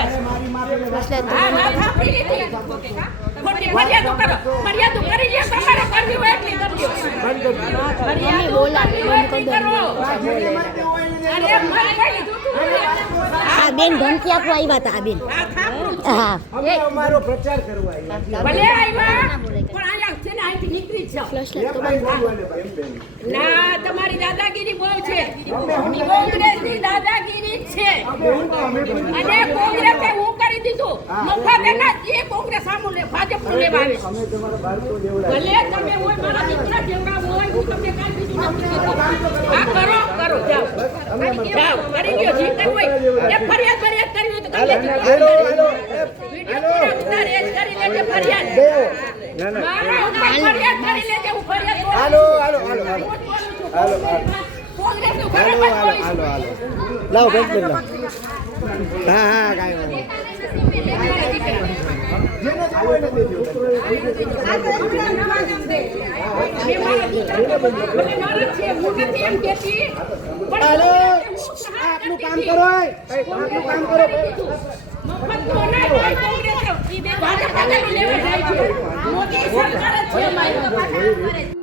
આવ્યા છે. હા ના થાપી લીધી. ખોટી મર્યાદા કરો. મર્યાદા કરી લે તમારે કરવી હોય એટલી કરજો. મર્યાદા બોલાવી બંધ કરો. અરે મારે કઈ આ બેન ધમકી આપવા આવ્યા હતા આ બેન. હા અમે અમારો પ્રચાર કરવા આવ્યા. ભલે આવ્યા પણ આયા છે ને અહીંથી નીકળી જ જાઓ. ના તમારી દાદાગીરી બહુ છે. કોંગ્રેસની દાદાગીરી છે. અને કોંગ્રેસે હું કરી દીધું મફા બેના એ કોંગ્રેસ સામું લે ભાજપ નું લેવા આવે. અમે તમારા બાળકો જેવડા ભલે તમે હોય મારા દીકરા જેવડા હોય હું તમને કાંઈ બીજું નથી કહેતો. હા કરો જાઓ જાઓ કરી ગયો જી કરવું હોય એ ફરિયાદ કરી હોય તો વિડીયો પૂરો ઉતારે કરી લેજે ફરિયાદ. મારા ફરિયાદ કરી લેજે હું ફરિયાદ કરું. હાલો કોંગ્રેસનું ખરેખર કોઈ લાવો બેન લાવો. હા કાંઈ જેને જોવે ને દેજો. હાલો આપનું કામ કરો. આપનું કામ કરો. મોદી સરકાર જ છે.